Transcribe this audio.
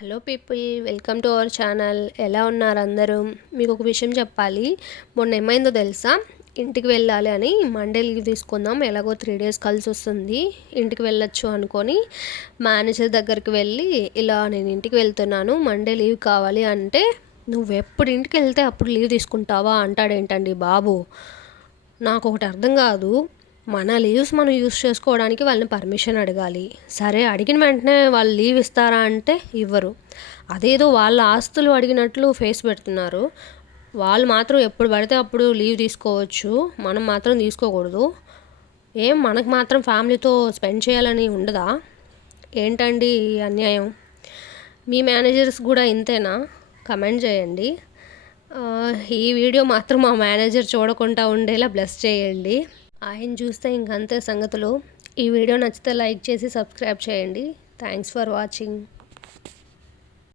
Hello people, welcome to our channel. ఎలా ఉన్నారు అందరూ? మీకు ఒక విషయం చెప్పాలి. మొన్న ఏమైందో తెలుసా? ఇంటికి వెళ్ళాలి అని మండే లీవ్ తీసుకుందాం, ఎలాగో 3 days కలిసి వస్తుంది, ఇంటికి వెళ్ళొచ్చు అనుకొని మేనేజర్ దగ్గరికి వెళ్ళి ఇలా నేను ఇంటికి వెళ్తున్నాను, మండే లీవ్ కావాలి అంటే, నువ్వు ఎప్పుడు ఇంటికి వెళ్తే అప్పుడు లీవ్ తీసుకుంటావా అంటాడేంటండి బాబు. నాకు ఒకటి అర్థం కాదు. మన లీవ్స్ మనం యూస్ చేసుకోవడానికి వాళ్ళని పర్మిషన్ అడగాలి. సరే, అడిగిన వెంటనే వాళ్ళు లీవ్ ఇస్తారా అంటే ఇవ్వరు. అదేదో వాళ్ళ ఆస్తులు అడిగినట్లు ఫేస్ పెడుతున్నారు. వాళ్ళు మాత్రం ఎప్పుడు పడితే అప్పుడు లీవ్ తీసుకోవచ్చు, మనం మాత్రం తీసుకోకూడదు. ఏం మనకు మాత్రం ఫ్యామిలీతో స్పెండ్ చేయాలని ఉండదా? ఏంటండి ఈ అన్యాయం? మీ మేనేజర్స్ కూడా ఇంతేనా? కమెంట్ చేయండి. ఈ వీడియో మాత్రం మా మేనేజర్ చూడకుండా ఉండేలా బ్లెస్ చేయండి. ఆయన చూస్తే ఇంకంతే సంగతులు. ఈ వీడియో నచ్చితే లైక్ చేసి సబ్స్క్రైబ్ చేయండి. Thanks for watching.